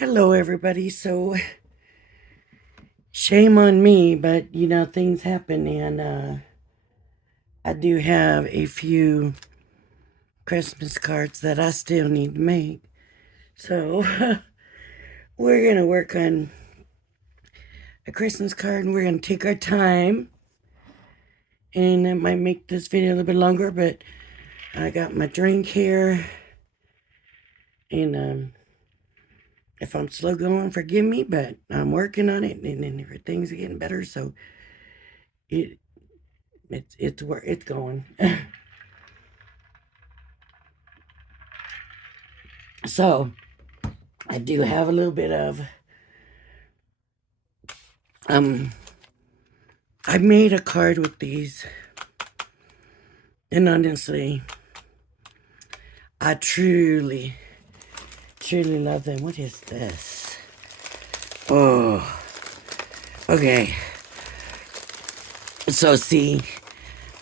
Hello, everybody. So, shame on me, but things happen, and I do have a few Christmas cards that I still need to make. So, we're gonna work on a Christmas card, and we're gonna take our time, and it might make this video a little bit longer, but I got my drink here, and if I'm slow going, forgive me, but I'm working on it, and everything's getting better, so it it's going. So I do have a little bit of um I made a card with these, and honestly I truly love them. What is this? Oh, okay. So see,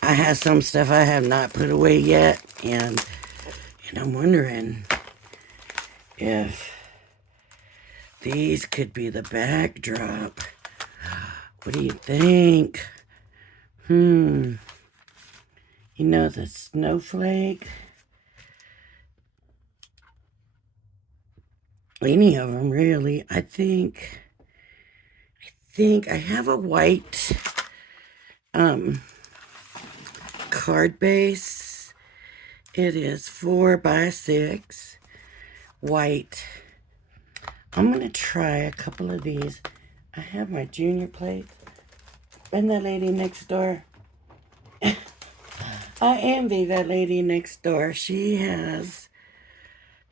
I have some stuff I have not put away yet, and I'm wondering if these could be the backdrop. What do you think? You know, the snowflake. Any of them, really. I think I have a white card base. It is 4x6 white. I'm gonna try a couple of these. I have my junior plates. And that lady next door, I envy that lady next door. She has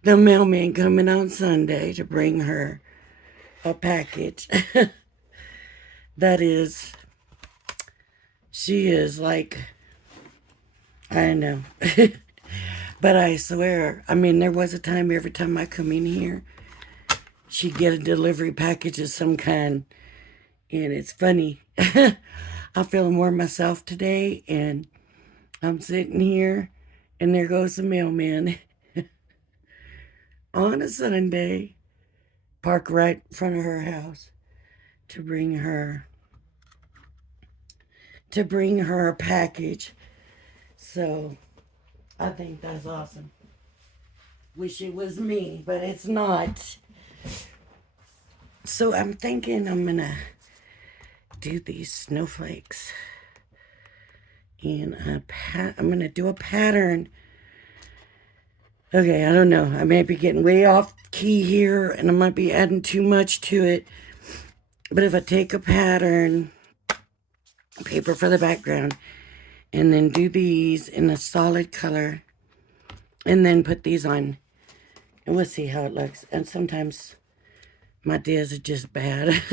the mailman coming on Sunday to bring her a package. That is, she is like, I know. But I swear, I mean, there was a time every time I come in here, she'd get a delivery package of some kind. And it's funny. I'm feeling more myself today, and I'm sitting here, and there goes the mailman on a Sunday, park right in front of her house to bring her a package. So I think that's awesome. Wish it was me, but it's not. So I'm thinking I'm gonna do these snowflakes, and I'm gonna do a pattern. Okay, I don't know. I may be getting way off key here, and I might be adding too much to it. But if I take a pattern, paper for the background, and then do these in a solid color, and then put these on, and we'll see how it looks. And sometimes my days are just bad.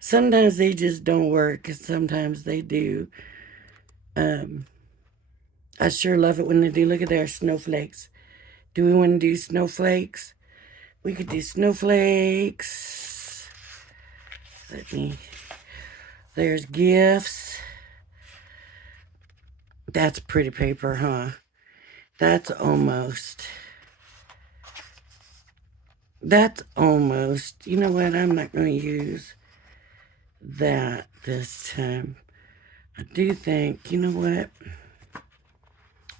Sometimes they just don't work, and sometimes they do. I sure love it when they do. Look at their snowflakes. Do we want to do snowflakes? We could do snowflakes. There's gifts. That's pretty paper, huh? That's almost. You know what? I'm not going to use that this time. I do think, you know what?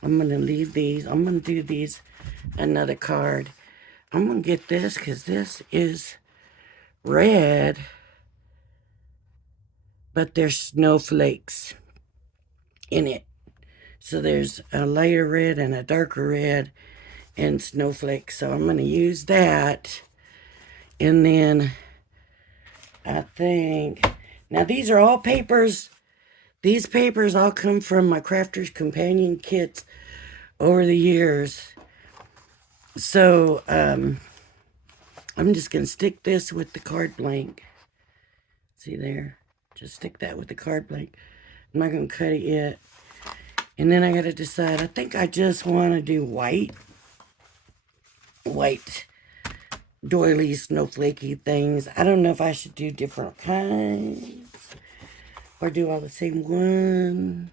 I'm going to leave these. I'm going to do these another card. I'm going to get this because this is red, but there's snowflakes in it. So there's a lighter red and a darker red and snowflakes. So I'm going to use that. And then I think, now these are all papers. These papers all come from my Crafter's Companion kits over the years. So I'm just going to stick this with the card blank. See there? Just stick that with the card blank. I'm not going to cut it yet. And then I got to decide. I think I just want to do white doily snowflakey things. I don't know if I should do different kinds or do all the same one.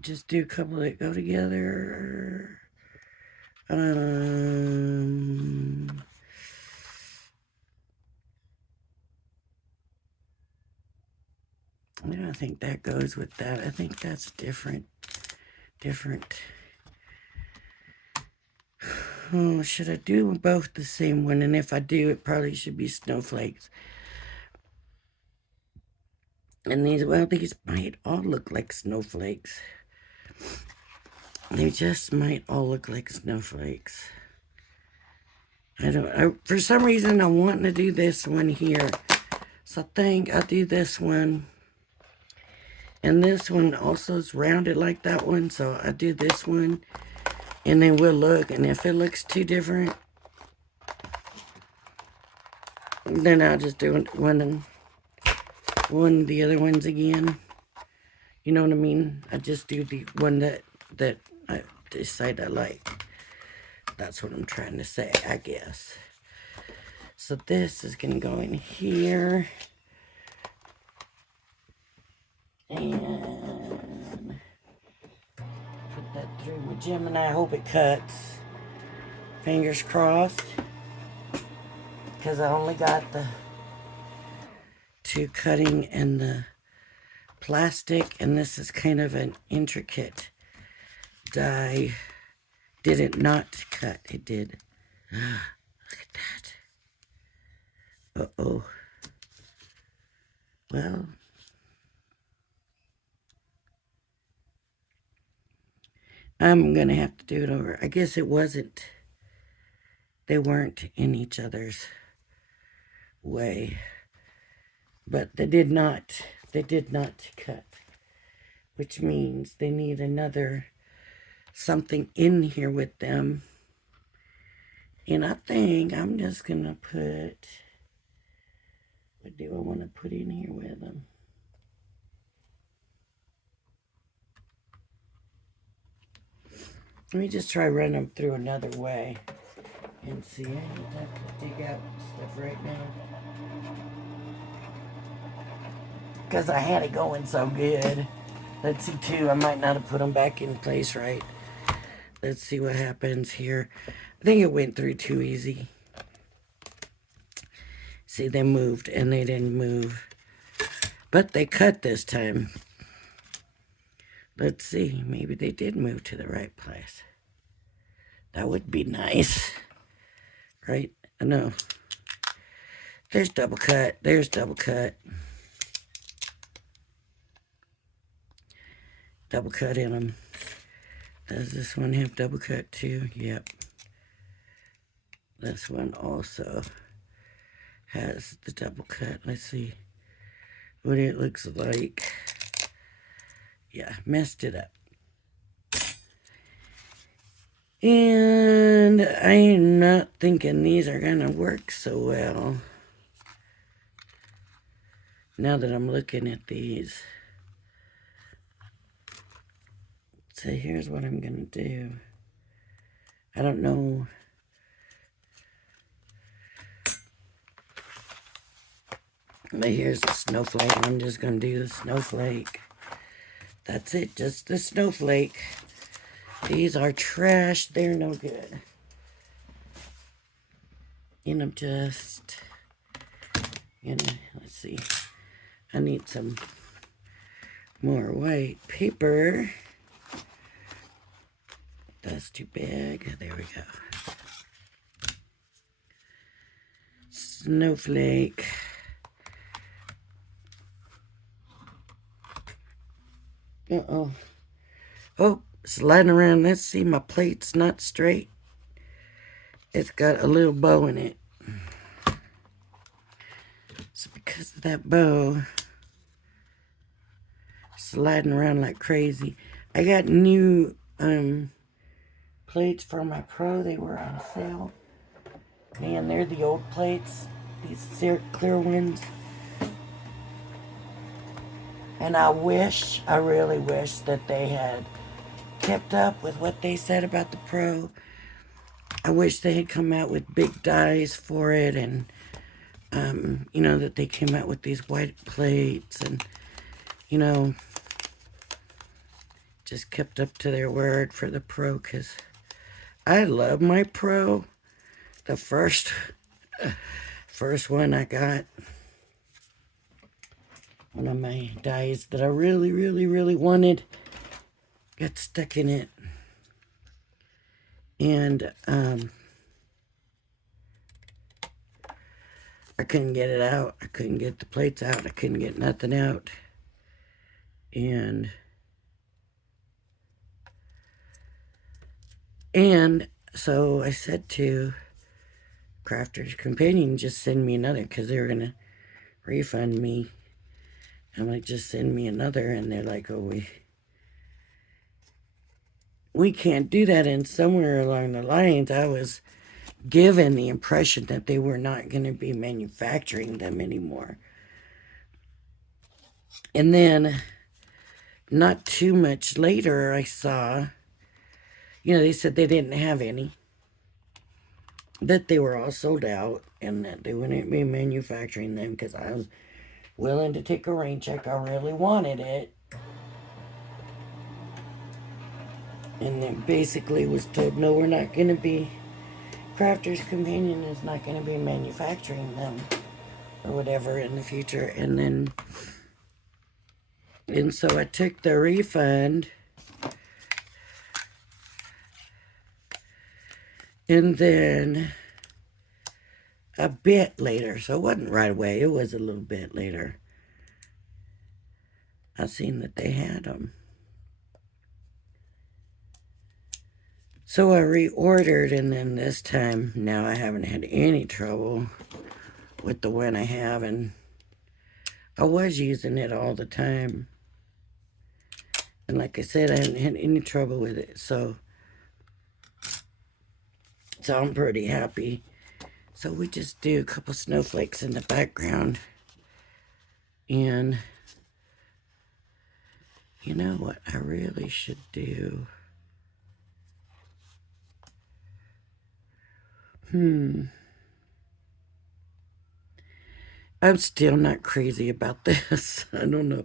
just do a couple that go together. I don't think that goes with that. I think that's different. Oh, should I do both the same one? And if I do, it probably should be snowflakes. And these, well, these might all look like snowflakes. They just might all look like snowflakes. For some reason, I'm wanting to do this one here. So I think I'll do this one. And this one also is rounded like that one. So I do this one. And then we'll look. And if it looks too different, then I'll just do one of the other ones again. You know what I mean? I just do the one that I decide I like. That's what I'm trying to say, I guess. So this is going to go in here. And put that through with Jim, and I hope it cuts. Fingers crossed. Because I only got the two cutting and the plastic, and this is kind of an intricate die. Did it not cut? It did. Look at that. Uh-oh. Well, I'm going to have to do it over. I guess it wasn't. They weren't in each other's way. But they did not cut. Which means they need another something in here with them. And I think I'm just going to put, what do I want to put in here with them? Let me just try running them through another way and see. I need to dig out stuff right now. Because I had it going so good. Let's see too, I might not have put them back in place right. Let's see what happens here. I think it went through too easy. See, they moved and they didn't move. But they cut this time. Let's see, maybe they did move to the right place. That would be nice. Right? I know. There's double cut. There's double cut. Double cut in them. Does this one have double cut too? Yep. This one also has the double cut. Let's see what it looks like. Yeah, messed it up. And I'm not thinking these are going to work so well. Now that I'm looking at these. So here's what I'm going to do. I don't know. But here's the snowflake. I'm just going to do the snowflake. That's it, just the snowflake. These are trash. They're no good. And I'm just, let's see. I need some more white paper. That's too big. There we go. Snowflake. Uh-oh. Oh, sliding around. Let's see, my plate's not straight. It's got a little bow in it. So because of that bow, sliding around like crazy. I got new plates for my Pro. They were on sale. Man, they're the old plates. These clear ones. And I really wish that they had kept up with what they said about the Pro. I wish they had come out with big dies for it, and, that they came out with these white plates, and, just kept up to their word for the Pro, because I love my Pro. The first one I got, one of my dies that I really, really, really wanted, got stuck in it. And I couldn't get it out. I couldn't get the plates out. I couldn't get nothing out. And so I said to Crafter's Companion, just send me another, because they were going to refund me. I'm like, just send me another. And they're like, oh, we can't do that. And somewhere along the lines, I was given the impression that they were not going to be manufacturing them anymore. And then not too much later, I saw, they said they didn't have any, that they were all sold out, and that they wouldn't be manufacturing them, because I was willing to take a rain check. I really wanted it. And then basically was told, no, we're not going to be, Crafter's Companion is not going to be manufacturing them or whatever in the future. And so I took the refund, and then a bit later, so it wasn't right away, it was a little bit later, I seen that they had them. So I reordered, and then this time, now I haven't had any trouble with the one I have, and I was using it all the time. And like I said, I haven't had any trouble with it, so I'm pretty happy. So we just do a couple snowflakes in the background. And you know what I really should do? I'm still not crazy about this. I don't know.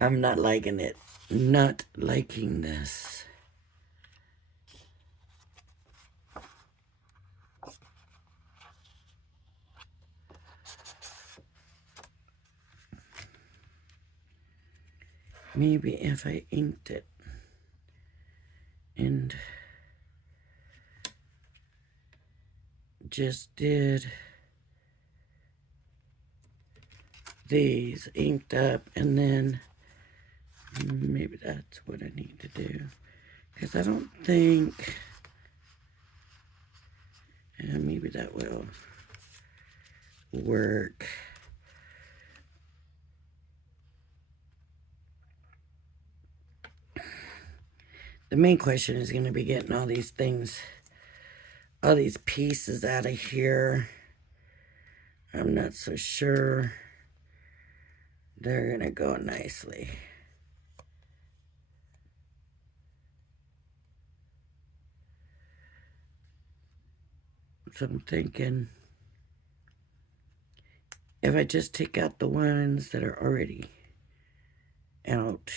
I'm not liking it. Not liking this. Maybe if I inked it and just did these inked up, and then maybe that's what I need to do, because I don't think, and maybe that will work. The main question is going to be getting all these things, all these pieces out of here. I'm not so sure they're going to go nicely. So I'm thinking, if I just take out the ones that are already out,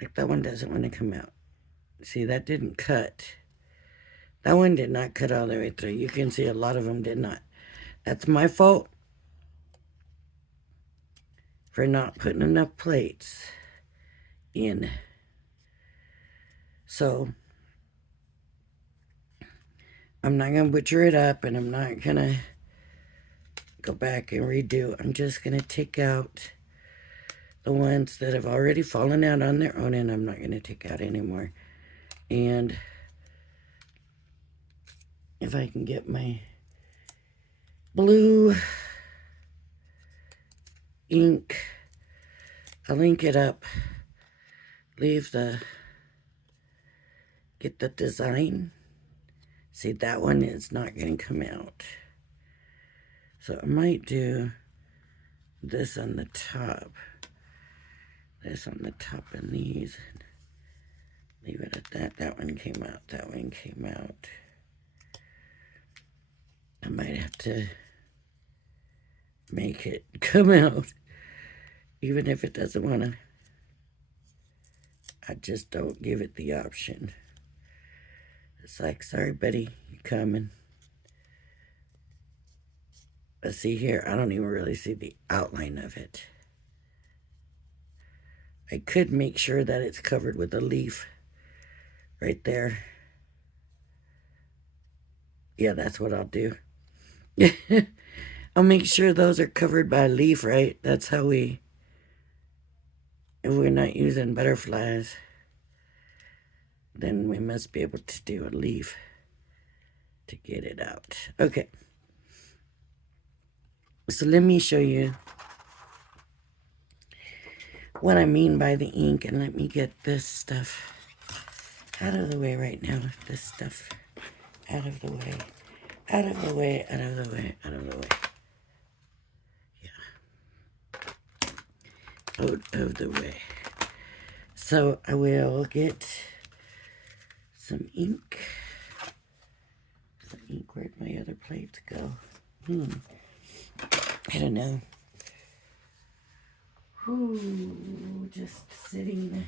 like that one doesn't want to come out. See, that didn't cut. That one did not cut all the way through. You can see a lot of them did not. That's my fault for not putting enough plates in. So I'm not going to butcher it up, and I'm not going to go back and redo. I'm just going to take out the ones that have already fallen out on their own, and I'm not going to take out anymore. And if I can get my blue ink, I'll ink it up, get the design. See, that one is not going to come out. So I might do this on the top. This on the top of these. Leave it at that. That one came out. That one came out. I might have to make it come out. Even if it doesn't want to. I just don't give it the option. It's like, sorry, buddy, you coming. But see here, I don't even really see the outline of it. I could make sure that it's covered with a leaf right there. Yeah, that's what I'll do. I'll make sure those are covered by a leaf, right? That's how if we're not using butterflies, then we must be able to do a leaf to get it out. Okay. So let me show you what I mean by the ink, and let me get this stuff out of the way right now. This stuff out of the way. Out of the way, out of the way, out of the way. Yeah. Out of the way. So I will get some ink. Some ink, where'd my other plates go? I don't know. Ooh, just sitting.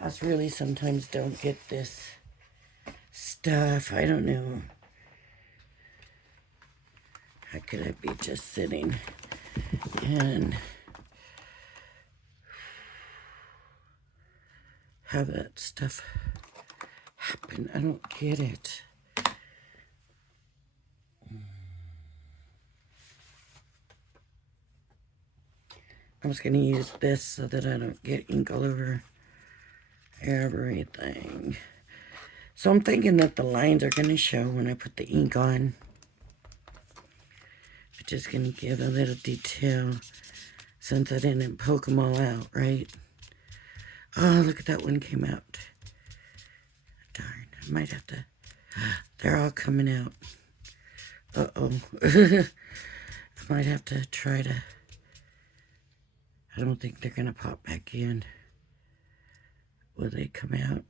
I really sometimes don't get this stuff. I don't know. How could I be just sitting and have that stuff happen? I don't get it. I'm just going to use this so that I don't get ink all over everything. So I'm thinking that the lines are going to show when I put the ink on. I'm just going to give a little detail since I didn't poke them all out, right? Oh, look at that one came out. Darn, I might have to. They're all coming out. Uh-oh. I might have to try to. I don't think they're going to pop back in. Will they come out?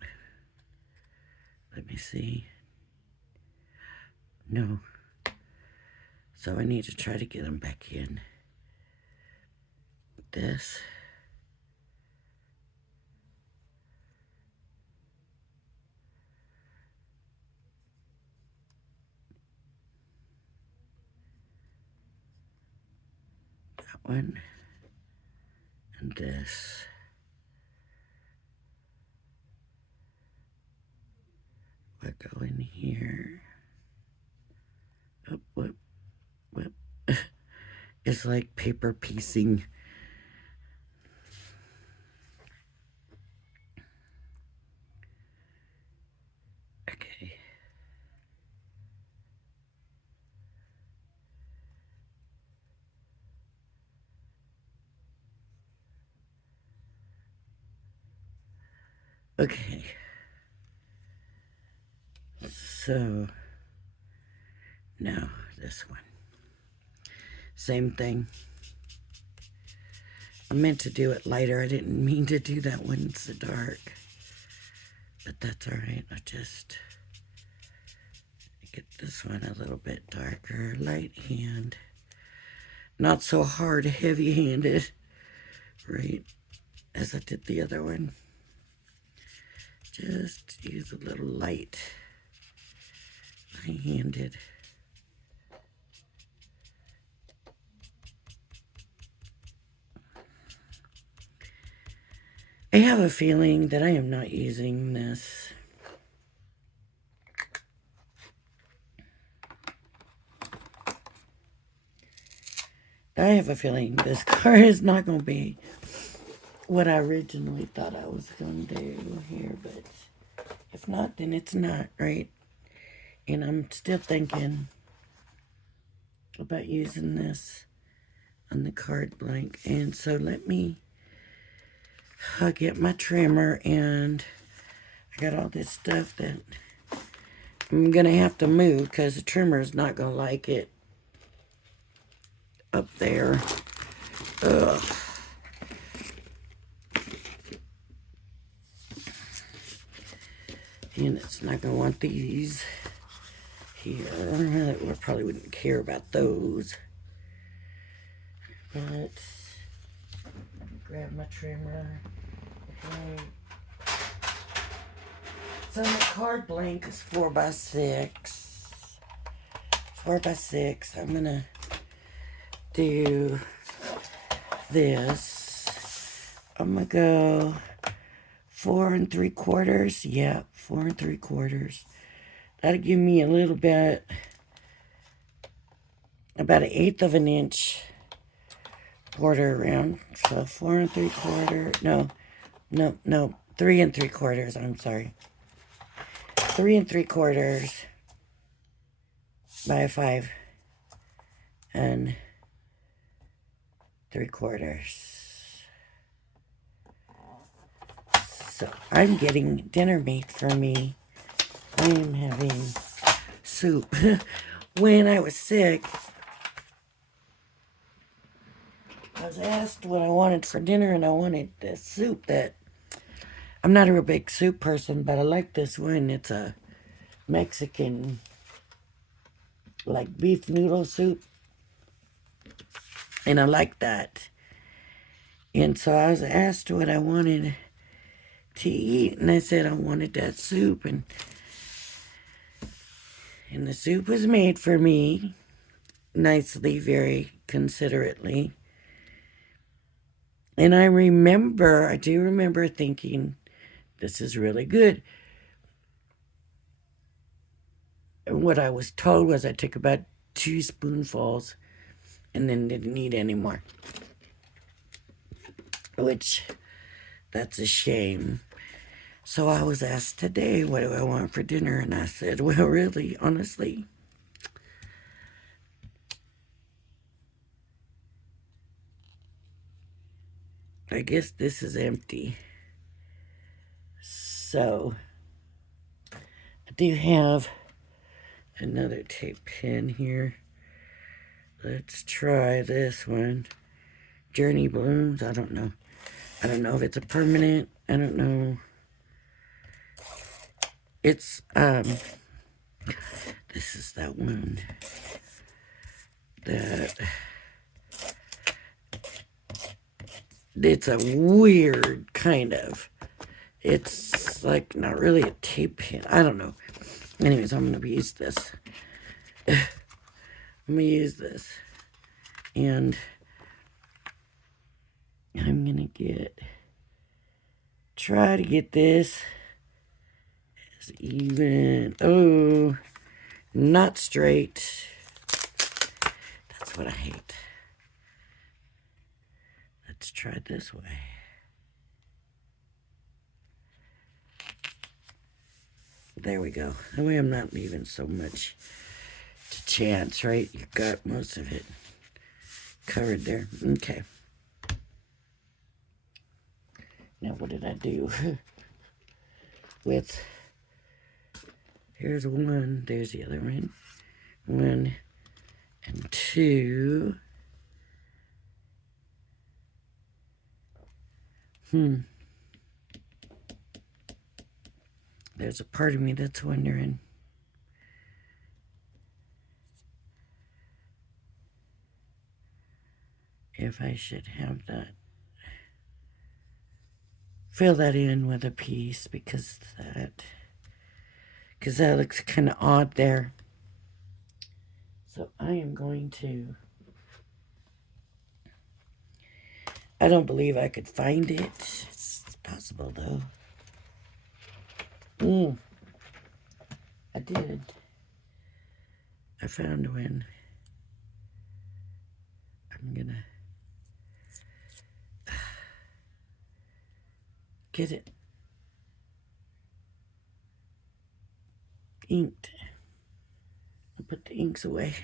Let me see. No. So I need to try to get them back in. This. That one. And this. We'll go in here. Oh, whip. It's like paper piecing. Okay. Okay. So, now this one. Same thing. I meant to do it lighter. I didn't mean to do that one so dark. But that's all right. I'll just get this one a little bit darker. Light hand. Not so hard, heavy-handed. Right? As I did the other one. Just use a little light. Light-handed. I have a feeling that I am not using this. I have a feeling this card is not going to be what I originally thought I was going to do here, but if not, then it's not, right? And I'm still thinking about using this on the card blank. And so let me get my trimmer, and I got all this stuff that I'm going to have to move because the trimmer is not going to like it up there. Ugh. And it's not going to want these here. We probably wouldn't care about those. But grab my trimmer. Okay. So my card blank is 4x6. 4x6. I'm gonna do this. I'm gonna go 4 3/4. Yeah, 4 3/4. That'll give me a little bit, about 1/8 of an inch border around. So 4 3/4. No, 3 3/4. I'm sorry. 3 3/4 by 5 3/4. So I'm getting dinner made for me. I am having soup. When I was sick, I was asked what I wanted for dinner, and I wanted this soup that, I'm not a real big soup person, but I like this one. It's a Mexican, like, beef noodle soup. And I like that. And so I was asked what I wanted to eat, and I said I wanted that soup. And the soup was made for me nicely, very considerately. And I do remember thinking, this is really good. And what I was told was I took about 2 spoonfuls and then didn't eat anymore. Which, that's a shame. So I was asked today, what do I want for dinner? And I said, well, really, honestly, I guess this is empty. So, I do have another tape pen here. Let's try this one. Journey Balloons. I don't know. I don't know if it's a permanent. I don't know. It's, this is that one that, it's a weird kind of, it's like not really a tape pen. I don't know. Anyways, I'm going to use this. I'm going to use this. And I'm going to try to get this as even. Oh, not straight. That's what I hate. Let's try it this way. There we go. That way I'm not leaving so much to chance, right? You've got most of it covered there. Okay. Now what did I do? With, here's one, there's the other one. 1 and 2. There's a part of me that's wondering if I should have that, fill that in with a piece, because that looks kind of odd there. So I am going to, I don't believe I could find it. It's possible though. I did. I found one. I'm gonna get it inked. I put the inks away.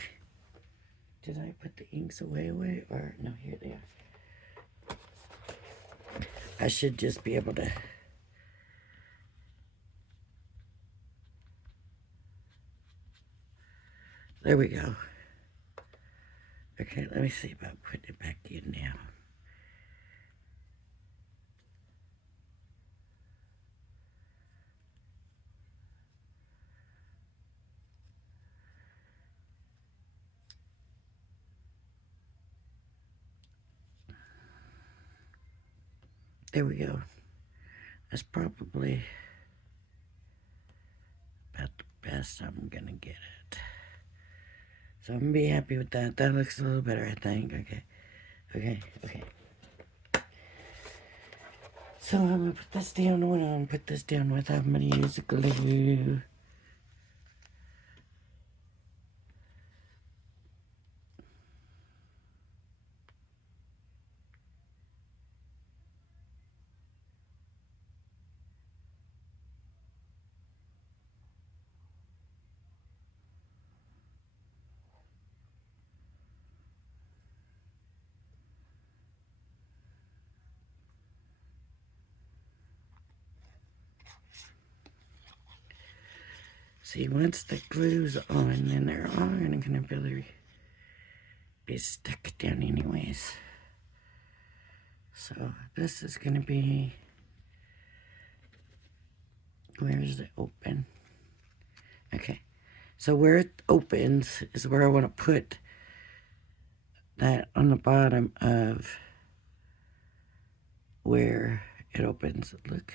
Did I put the inks away? Or no, here they are. I should just be able to. There we go. Okay, let me see about putting it back in now. There we go. That's probably about the best I'm gonna get it. So I'm gonna be happy with that. That looks a little better, I think. Okay. So I'm gonna put this down. What I'm gonna put this down with? I'm gonna use a glue. See, once the glue's on, then they're all gonna really be stuck down anyways. So this is gonna be, where is it open? Okay, so where it opens is where I want to put that on the bottom of where it opens. Look,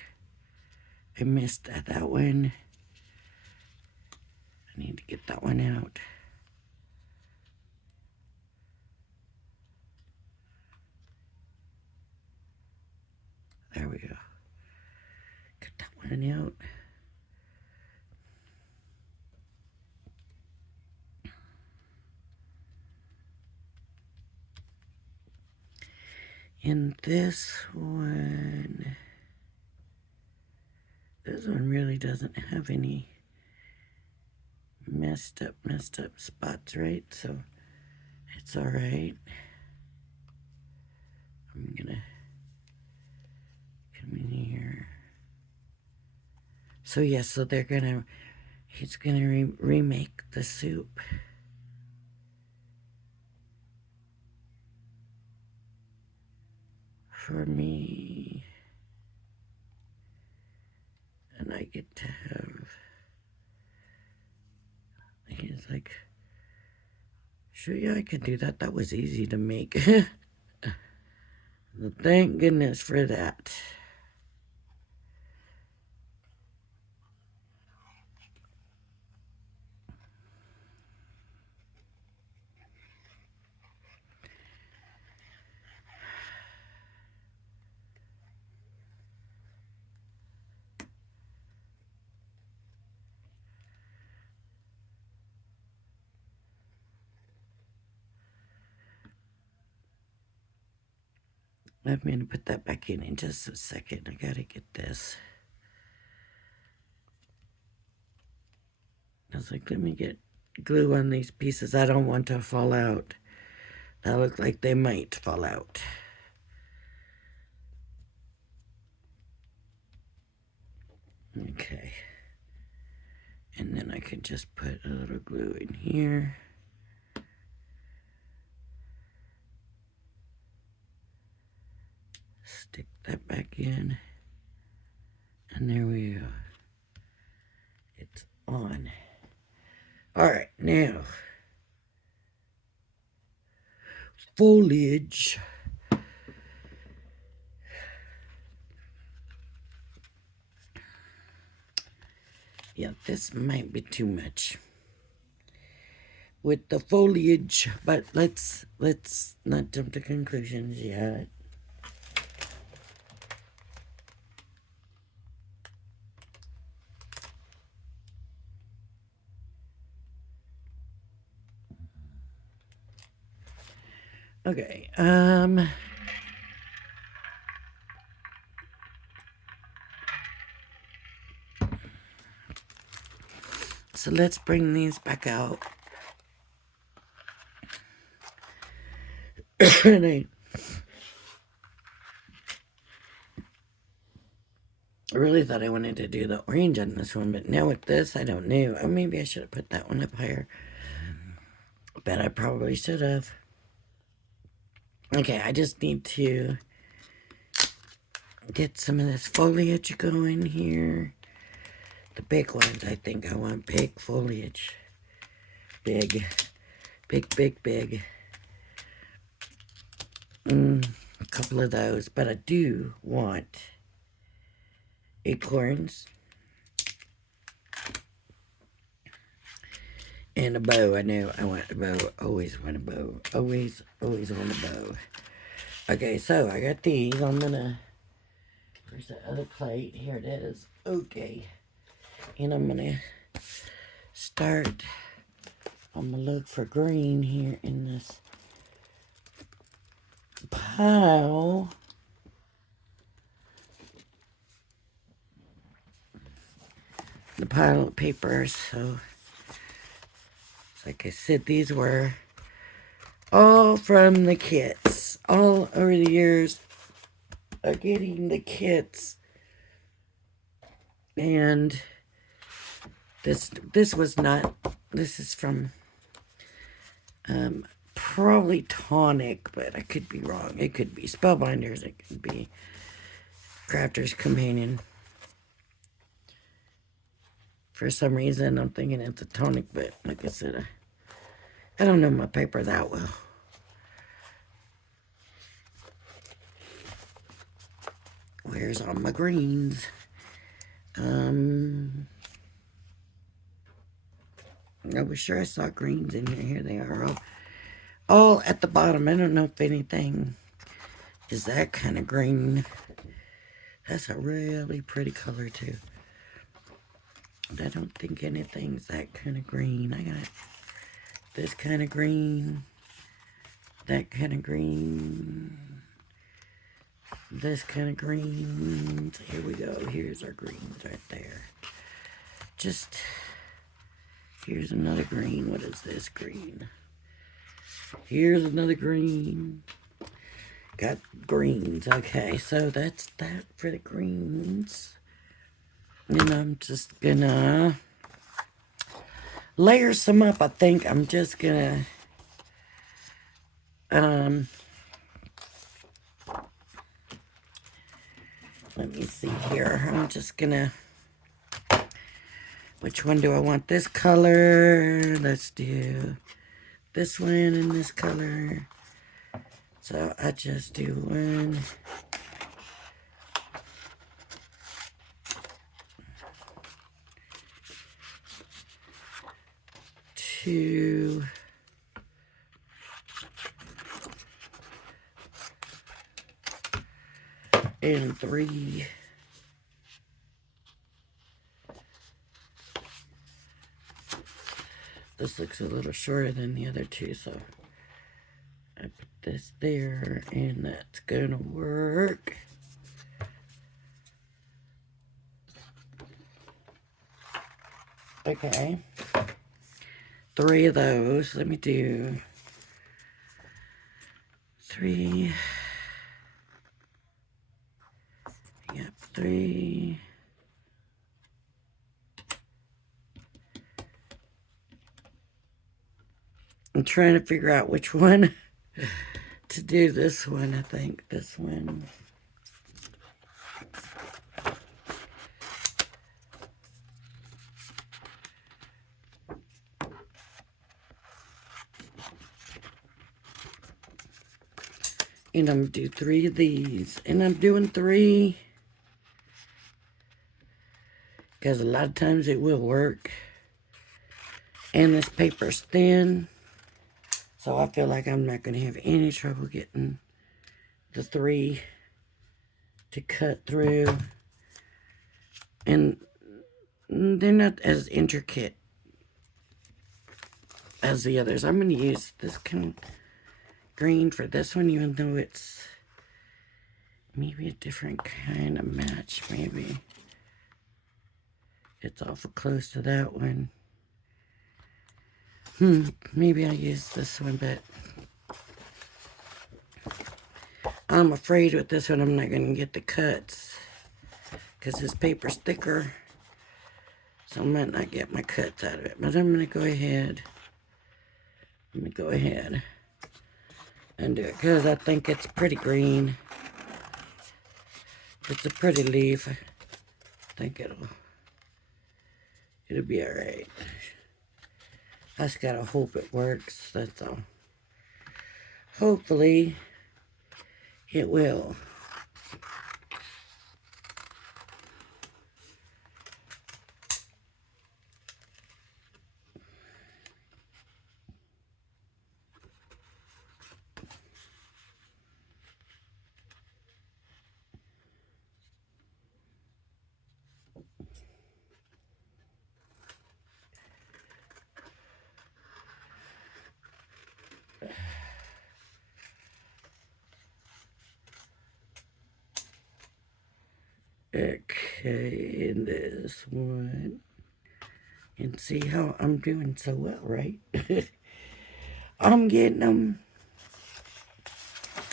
I missed that one. I need to get that one out. There we go. Get that one out. And this one really doesn't have any messed up spots, right? So it's all right. I'm gonna come in here. So yes, so he's gonna remake the soup. For me. And I get to have, he's like, sure, yeah, I could do that. That was easy to make. Thank goodness for that. I'm going to put that back in just a second. I gotta get this. I was like, let me get glue on these pieces. I don't want to fall out. That look like they might fall out. Okay. And then I can just put a little glue in here. Stick that back in. And there we go. It's on. All right, now. Foliage. Yeah, this might be too much with the foliage, but let's not jump to conclusions yet. Okay, so let's bring these back out. And I really thought I wanted to do the orange on this one, but now with this, I don't know. Or maybe I should have put that one up higher. But I probably should have. Okay, I just need to get some of this foliage going here. The big ones, I think I want big foliage. Big. couple of those, but I do want acorns and a bow. I know I want a bow. Always want a bow. Always want a bow. Okay, so I got these. I'm gonna, where's the other plate? Here it is. Okay. And I'm gonna start, I'm gonna look for green here in this pile. The pile of papers. So, like I said, these were all from the kits. All over the years of getting the kits. And this was not, this is from probably Tonic, but I could be wrong. It could be Spellbinders. It could be Crafter's Companion. For some reason, I'm thinking it's a Tonic, but like I said, I don't know my paper that well. Where's all my greens? I was sure I saw greens in here. Here they are, all at the bottom. I don't know if anything is that kind of green. That's a really pretty color too. But I don't think anything's that kind of green. I got this kind of green, that kind of green, this kind of green. So here we go. Here's our greens right there. Just, here's another green. What is this green? Here's another green. Got greens. Okay, so that's that for the greens. And I'm just gonna layer some up. I think I'm just gonna let me see here. I'm just gonna, which one do I want? This color. Let's do this one and this color. So I just do 1, 2, and 3. This looks a little shorter than the other two, so I put this there, and that's gonna work. Okay. 3 of those. Let me do 3. Yep, 3. I'm trying to figure out which one to do. This one, I think. This one. And I'm going to do 3 of these. And I'm doing 3 because a lot of times it will work. And this paper's thin, so I feel like I'm not going to have any trouble getting the 3 to cut through. And they're not as intricate as the others. I'm going to use this kind of green for this one, even though it's maybe a different kind of match. Maybe it's awful close to that one. Maybe I'll use this one, but I'm afraid with this one I'm not going to get the cuts because this paper's thicker, so I might not get my cuts out of it. But I'm going to go ahead. And do it because I think it's pretty green. It's a pretty leaf. I think it'll be all right. I just gotta hope it works, that's all. Hopefully It will. Okay, and this one. And see how I'm doing so well, right? I'm getting them.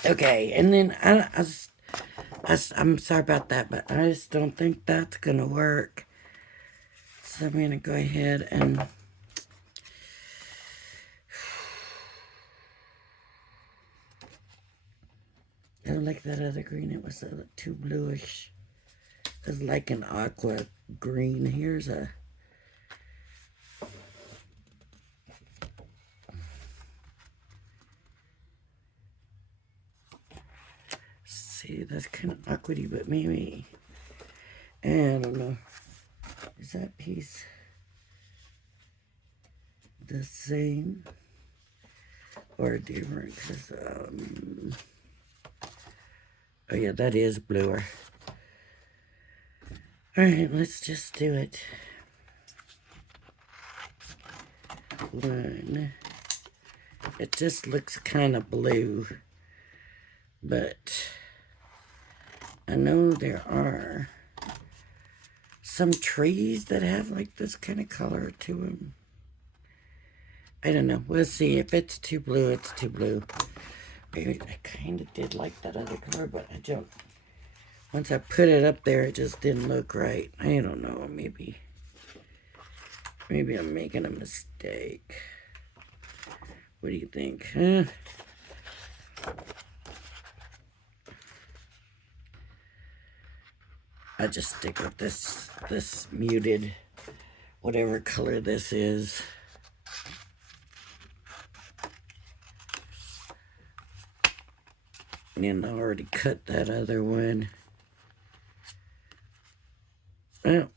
Okay, and then I'm sorry about that, but I just don't think that's going to work. So I'm going to go ahead and... I like that other green. It was too bluish. It was like an aqua green. Here's a... See, that's kind of awkward, but maybe... I don't know. Is that piece the same or different? 'Cause, oh yeah, that is bluer. Alright, let's just do it. One. It just looks kind of blue. But I know there are some trees that have like this kind of color to them. I don't know. We'll see. If it's too blue, it's too blue. Maybe I kind of did like that other color, but I don't. Once I put it up there, it just didn't look right. I don't know. Maybe I'm making a mistake. What do you think? Huh? I just stick with this muted, whatever color this is. And I already cut that other one. Well,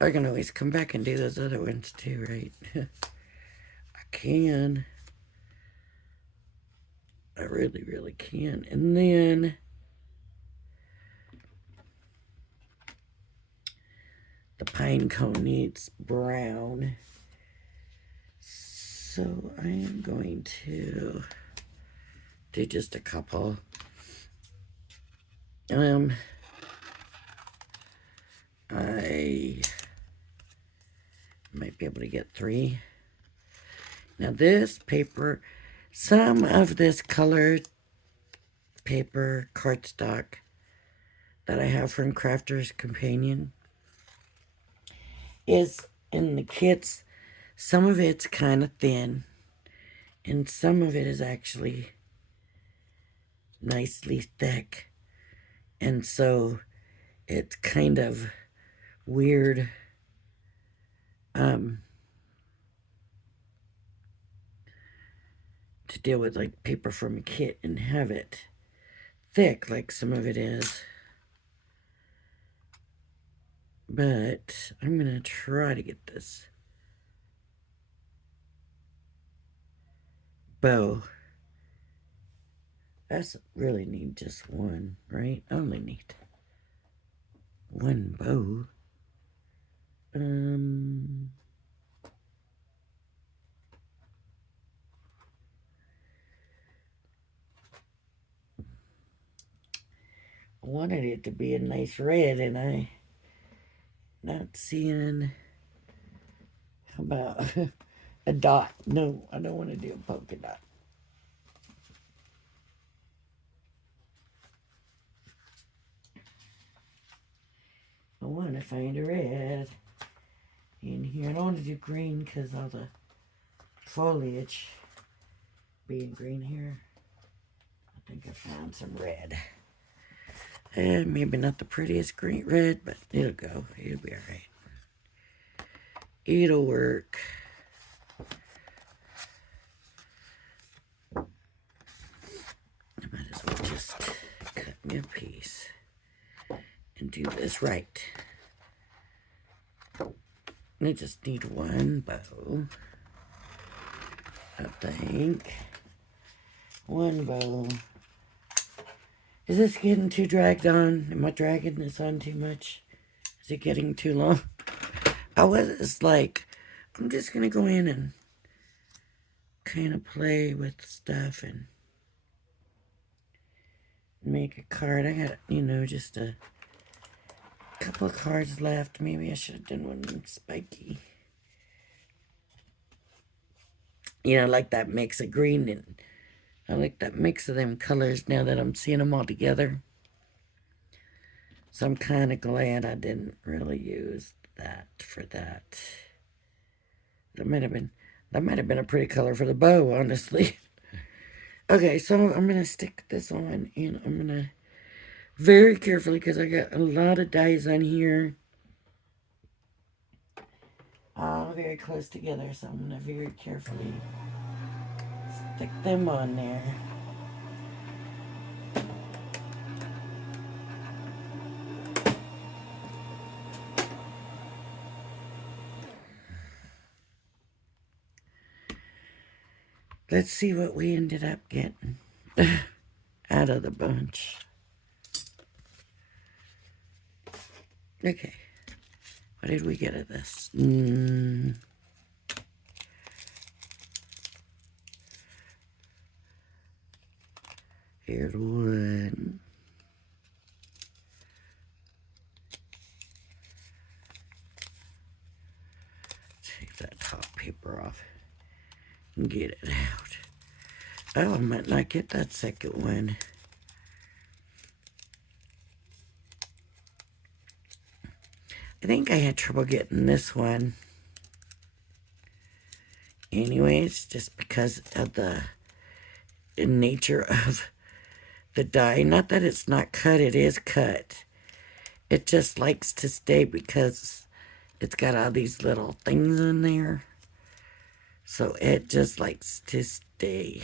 I can always come back and do those other ones too, right? I can. I really, really can. And then the pine cone needs brown. So I am going to do just a couple. I might be able to get 3. Now this paper, some of this colored paper cardstock that I have from Crafter's Companion is in the kits. Some of it's kind of thin, and some of it is actually nicely thick. And so it's kind of weird to deal with like paper from a kit and have it thick like some of it is. But I'm going to try to get this bow. That's really need just one, right? I only need one bow. I wanted it to be a nice red, and I not seeing. How about a dot? No, I don't want to do a polka dot. I want to find a red in here. I don't want to do green because all the foliage being green here. I think I found some red. And maybe not the prettiest green red, but it'll go. It'll be alright. It'll work. just cut me a piece and do this right. I just need one bow, I think. One bow. Is this getting too dragged on? Am I dragging this on too much? Is it getting too long? It's like, I'm just going to go in and kind of play with stuff and make a card. I got, just a couple of cards left. Maybe I should have done one spiky. Like that mix of green, and I like that mix of them colors now that I'm seeing them all together. So I'm kind of glad I didn't really use that for that. That might have been a pretty color for the bow, honestly. Okay, so I'm going to stick this on, and I'm going to very carefully, because I got a lot of dies on here, all very close together, so I'm going to very carefully stick them on there. Let's see what we ended up getting out of the bunch. Okay. What did we get of this? Here's one. Take that top paper off and get it out. Oh, I might not get that second one. I think I had trouble getting this one. Anyways, just because of the nature of the die. Not that it's not cut, it is cut. It just likes to stay because it's got all these little things in there. So it just likes to stay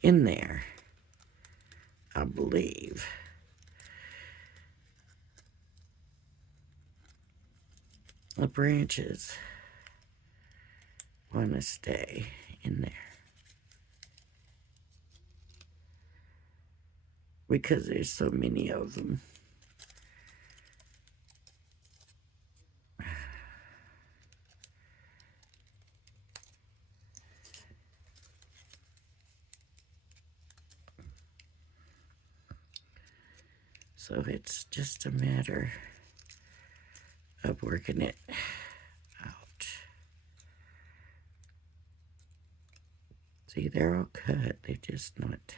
in there, I believe. The branches want to stay in there because there's so many of them. So it's just a matter of working it out. See, they're all cut. They're just not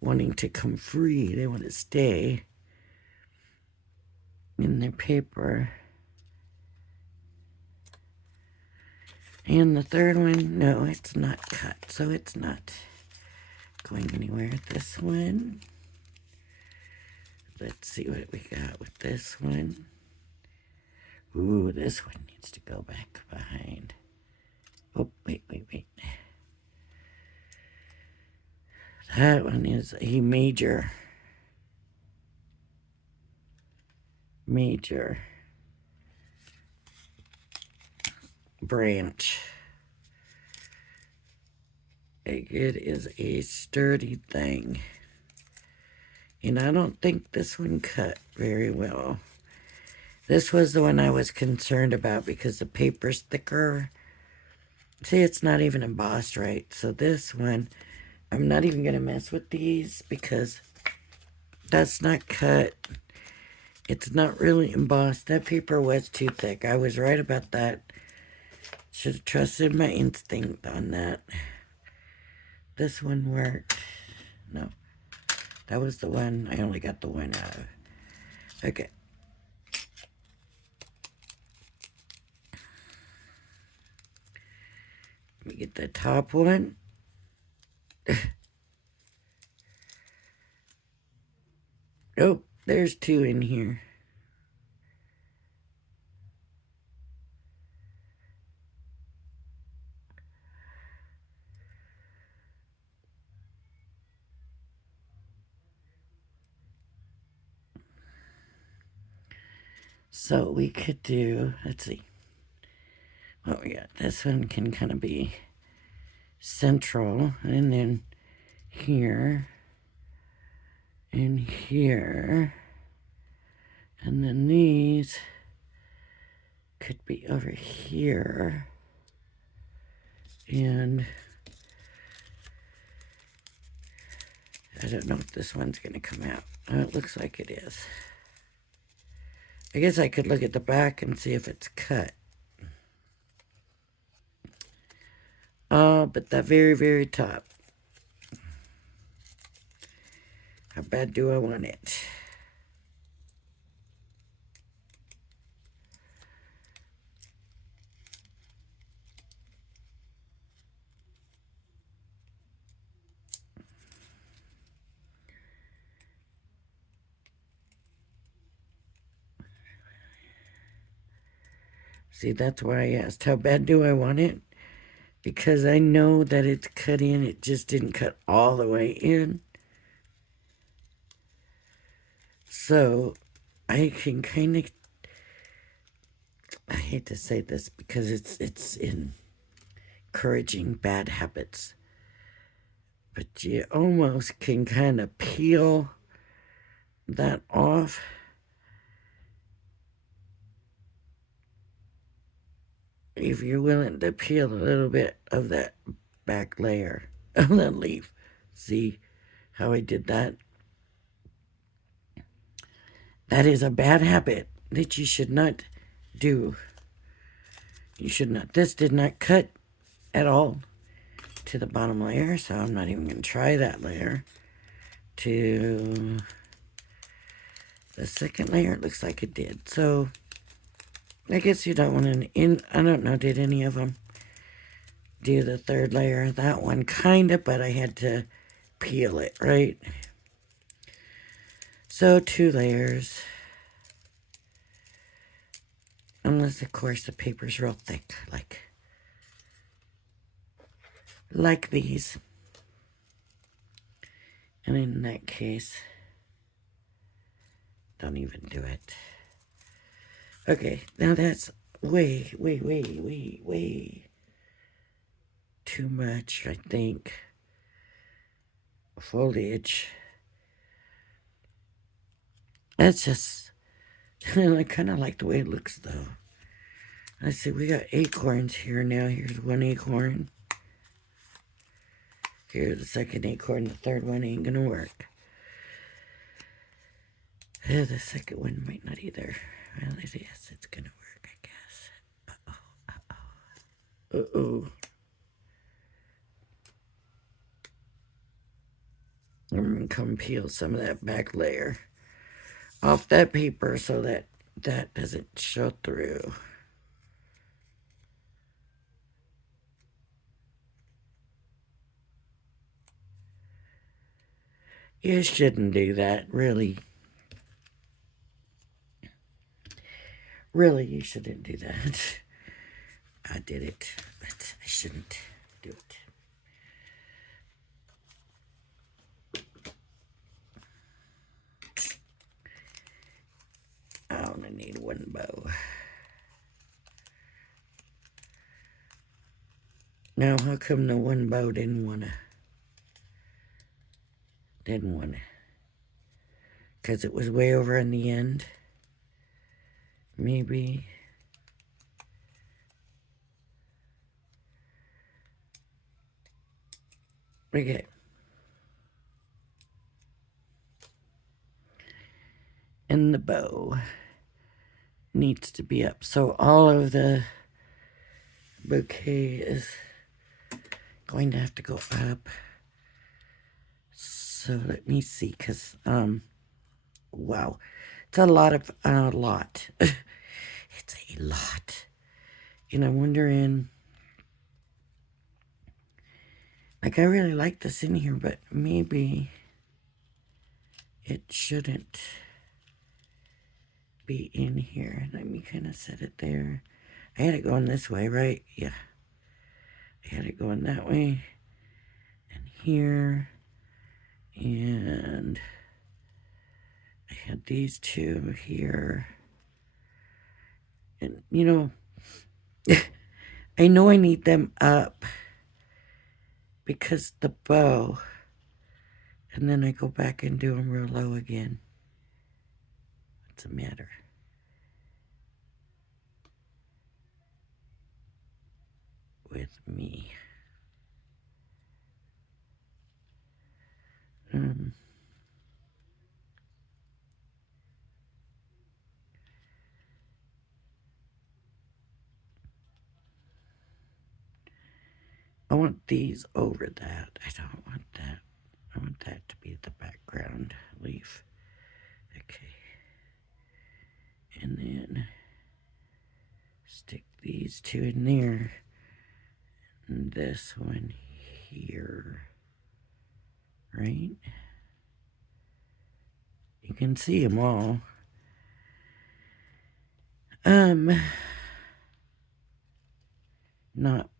wanting to come free. They want to stay in their paper. And the third one, no, it's not cut, so it's not going anywhere. This one, let's see what we got with this one. Ooh, this one needs to go back behind. Oh, wait. That one is a major branch. It is a sturdy thing. And I don't think this one cut very well. This was the one I was concerned about because the paper's thicker. See, it's not even embossed right. So this one, I'm not even going to mess with these because that's not cut. It's not really embossed. That paper was too thick. I was right about that. Should have trusted my instinct on that. This one worked. No. That was the one. I only got the one out of. Okay. Let me get the top one. Oh, there's two in here. So we could do, let's see. Oh yeah, this one can kind of be central, and then here, and here, and then these could be over here, and I don't know if this one's going to come out. Oh, it looks like it is. I guess I could look at the back and see if it's cut. Oh, but that very, very top. How bad do I want it? See, that's why I asked, how bad do I want it? Because I know that it's cut in. It just didn't cut all the way in. So I can kind of, I hate to say this because it's encouraging bad habits. But you almost can kind of peel that off. If you're willing to peel a little bit of that back layer of that leaf. See how I did that? That is a bad habit that you should not do. You should not. This did not cut at all to the bottom layer, so I'm not even going to try that layer. To the second layer, it looks like it did. So I guess you don't want an in. I don't know, did any of them do the third layer? That one kind of, but I had to peel it, right? So 2 layers. Unless, of course, the paper's real thick, like these. And in that case, don't even do it. Okay, now that's way too much, I think. Foliage. That's just, I kind of like the way it looks, though. Let's see, we got acorns here now. Here's one acorn. Here's the second acorn. The third one ain't gonna work. The second one might not either. Well, it is. It's gonna work, I guess. Uh-oh. Uh-oh. I'm gonna come peel some of that back layer off that paper so that that doesn't show through. You shouldn't do that, really. Really, you shouldn't do that. I did it, but I shouldn't do it. I only need one bow. Now, how come the one bow didn't wanna? Because it was way over in the end. Maybe. Okay. And the bow needs to be up. So all of the bouquet is going to have to go up. So let me see, because, wow. It's a lot. It's a lot. And I'm wondering, like, I really like this in here, but maybe it shouldn't be in here. Let me kind of set it there. I had it going this way, right? Yeah. I had it going that way. And here. And I had these two here. And, I know I need them up because the bow, and then I go back and do them real low again. What's the matter? With me. I want these over that. I don't want that. I want that to be the background leaf. Okay. And then stick these two in there. And this one here. Right? You can see them all. Not.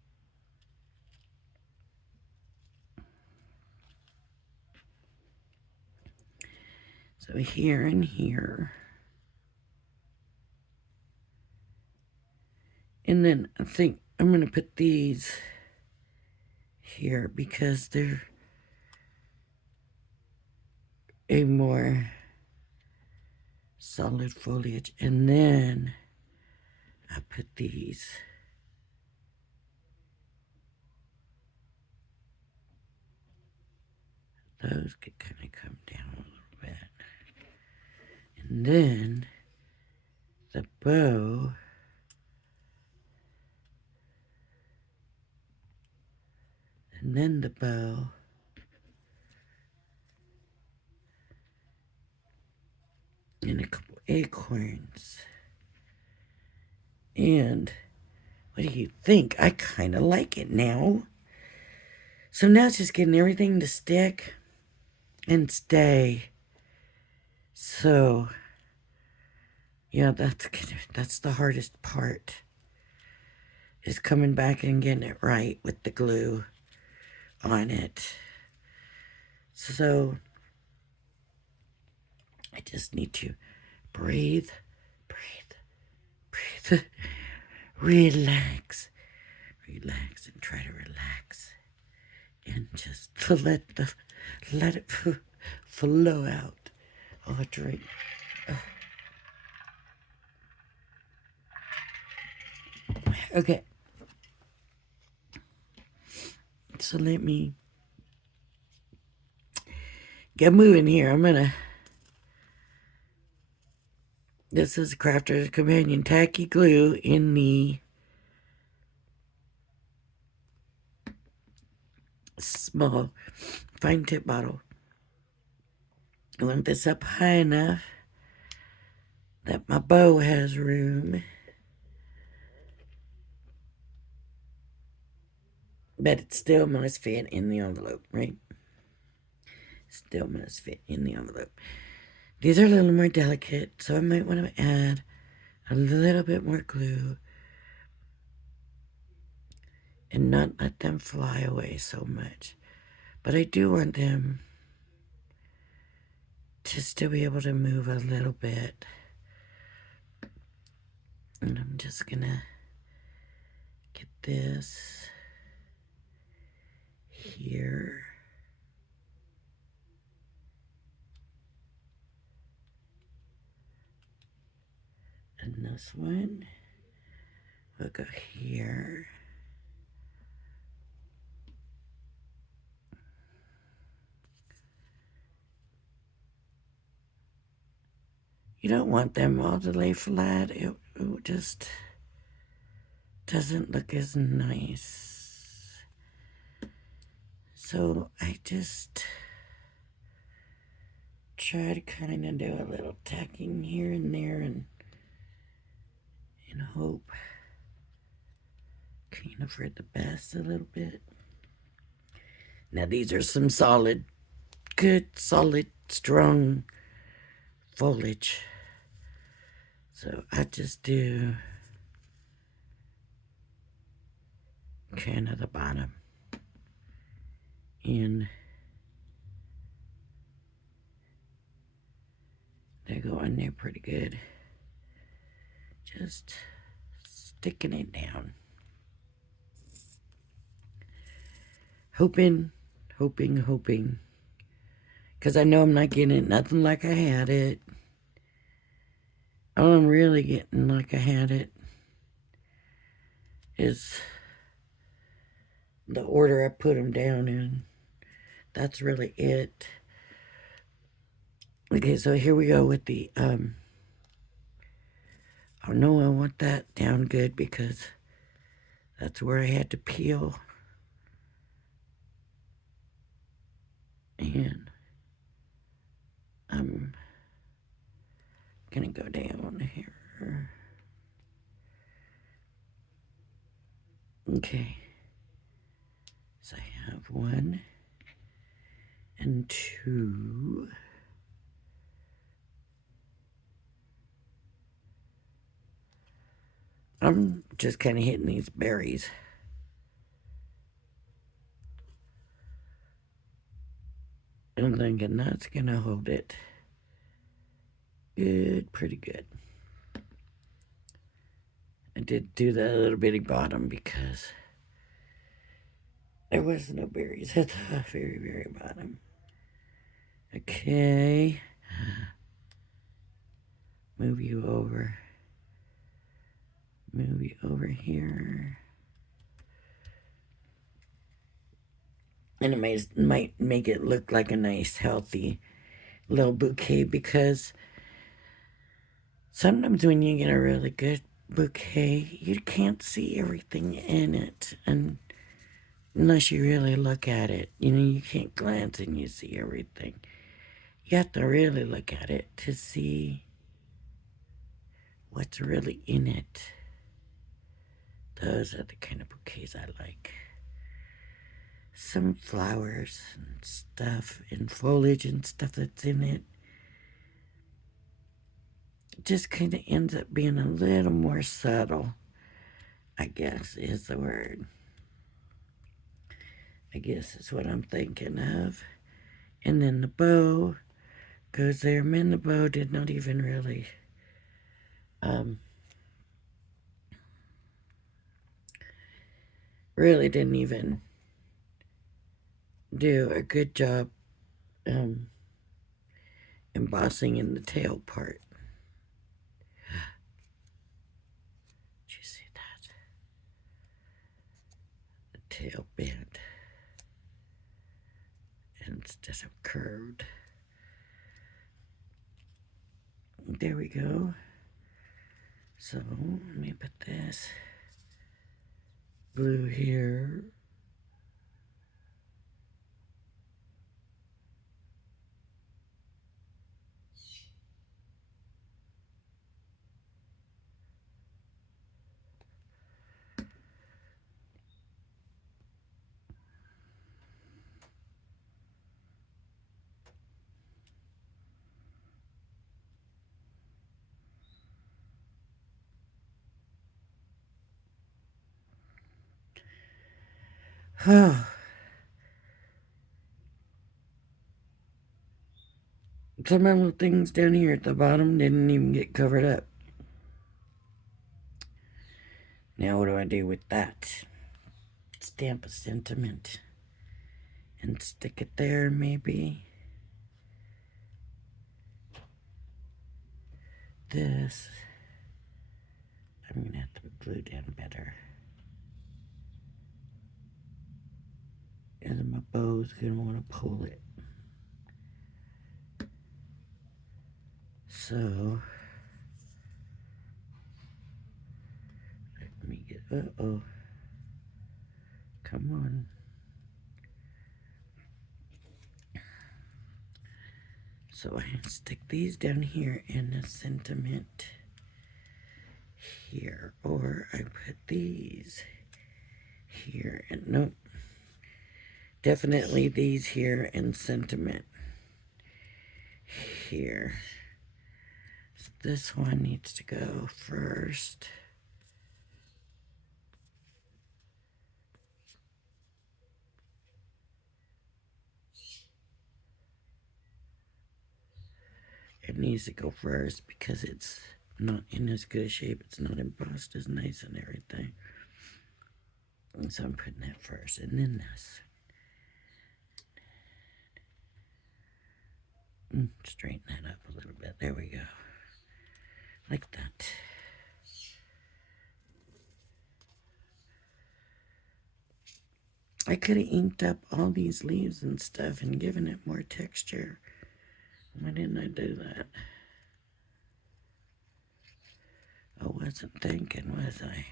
So here and here. And then I think I'm going to put these here because they're a more solid foliage. And then I put these. Those could kind of come down a little bit. And then the bow. And then the bow. And a couple acorns. And what do you think? I kind of like it now. So now it's just getting everything to stick and stay. So, yeah, that's the hardest part. Is coming back and getting it right with the glue on it. So, I just need to breathe, relax, and try to relax. And just to let it flow out. Oh, drink. Okay. So let me get moving here. This is Crafter's Companion Tacky Glue in the small fine tip bottle. I want this up high enough that my bow has room. But it still must fit in the envelope, right? Still must fit in the envelope. These are a little more delicate, so I might want to add a little bit more glue and not let them fly away so much. But I do want them to still be able to move a little bit. And I'm just gonna get this here. And this one will go here. You don't want them all to lay flat. It just doesn't look as nice. So I just try to kind of do a little tacking here and there and hope kind of for the best a little bit. Now these are some good, solid, strong foliage. So I just do kind of the bottom. And they go in there pretty good. Just sticking it down. Hoping, hoping. Because I know I'm not getting it nothing like I had it. All I'm really getting like I had it is the order I put them down in. That's really it. Okay, so here we go with the, oh no, I want that down good because that's where I had to peel. And I'm gonna go down here. Okay. So I have 1 and 2. I'm just kind of hitting these berries. I'm thinking that's gonna hold it good, pretty good. I did do that little bitty bottom because there was no berries at the very, very bottom. Okay. Move you over. Move you over here. And it might make it look like a nice, healthy little bouquet because sometimes when you get a really good bouquet, you can't see everything in it. And unless you really look at it, you can't glance and you see everything. You have to really look at it to see what's really in it. Those are the kind of bouquets I like. Some flowers and stuff and foliage and stuff that's in it just kind of ends up being a little more subtle, I guess is the word. I guess is what I'm thinking of. And then the bow goes there. Man, the bow did not even really didn't even do a good job embossing in the tail part. Did you see that? The tail bent instead of curved. There we go. So let me put this blue here. Some of the things down here at the bottom didn't even get covered up. Now what do I do with that? Stamp a sentiment and stick it there maybe. This, I'm gonna have to glue down better. And then my bow's gonna wanna pull it. So, let me get, uh-oh. Come on. So I stick these down here in a sentiment here, or I put these here, and nope, definitely these here in sentiment here. So this one needs to go first. It needs to go first because it's not in as good a shape. It's not embossed as nice and everything. And so I'm putting that first, and then this. Straighten that up a little bit. There we go. Like that. I could have inked up all these leaves and stuff and given it more texture. Why didn't I do that? I wasn't thinking, was I?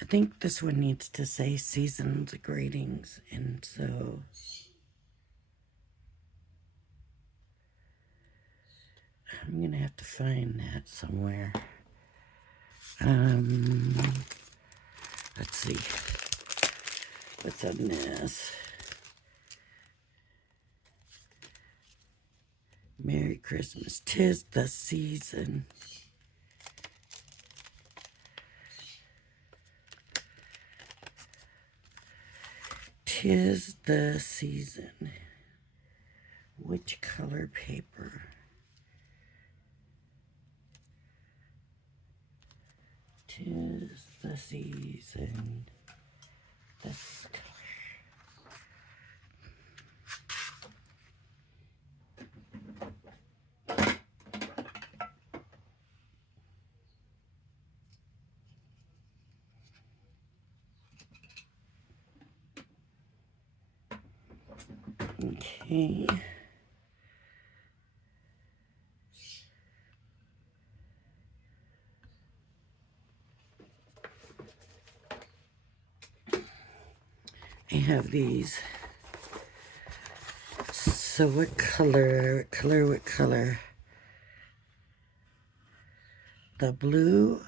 I think this one needs to say season's greetings, and so I'm gonna have to find that somewhere. Let's see. What's on this? Merry Christmas. 'Tis the season. Tis the season. Which color paper? Tis the season. This color. Okay. I have these. So what color? What color? The blue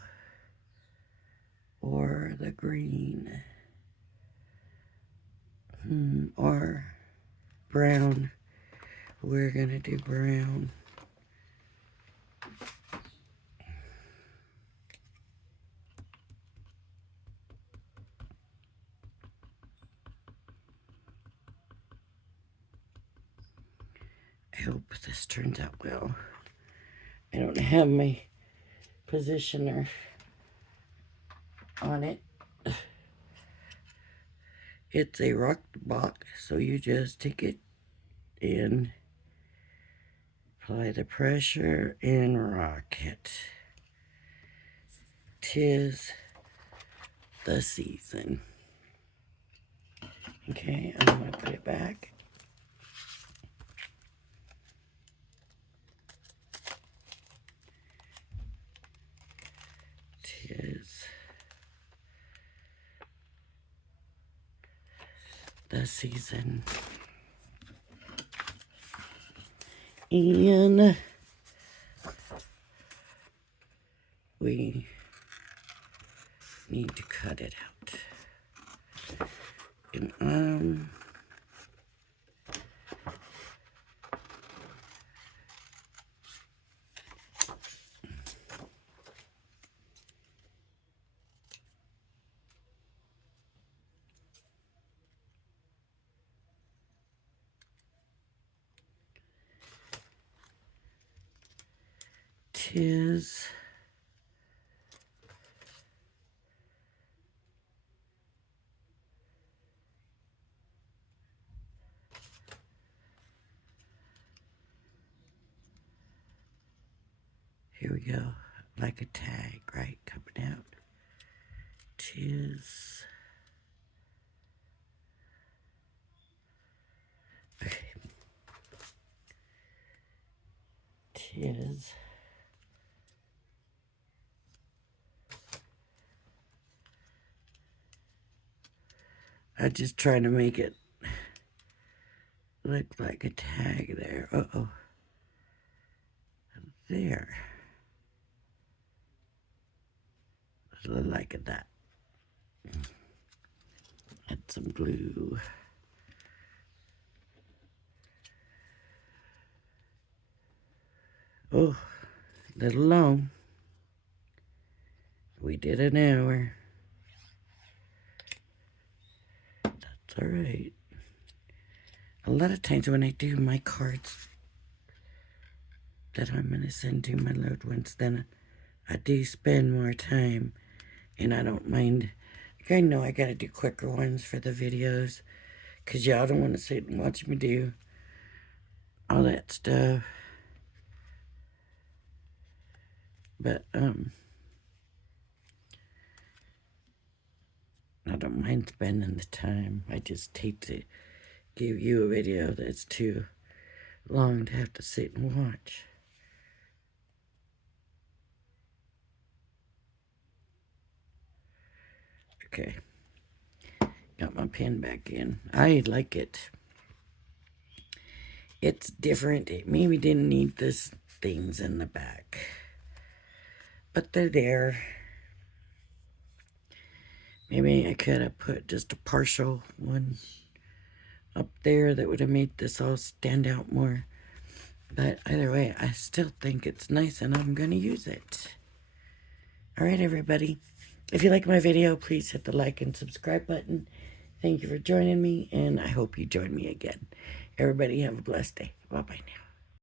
or the green? Or brown. We're gonna do brown. I hope this turns out well. I don't have my positioner on it. It's a rock block, so you just take it in, apply the pressure, and rock it. 'Tis the season. Okay, I'm gonna put it back. Tis the season. And we need to cut it out. And tis here we go, like a tag, right, coming out. Tis, okay, tis I'm just trying to make it look like a tag there. Uh-oh. There. Like that. Add some glue. Oh, a little long. We did an hour. That's all right. A lot of times when I do my cards that I'm going to send to my loved ones, then I do spend more time, and I don't mind. I know I got to do quicker ones for the videos, because y'all don't want to sit and watch me do all that stuff. But, I don't mind spending the time. I just hate to give you a video that's too long to have to sit and watch. Okay. Got my pen back in. I like it. It's different. It maybe didn't need these things in the back, but they're there. Maybe I could have put just a partial one up there that would have made this all stand out more. But either way, I still think it's nice and I'm going to use it. All right, everybody. If you like my video, please hit the like and subscribe button. Thank you for joining me, and I hope you join me again. Everybody have a blessed day. Bye-bye now.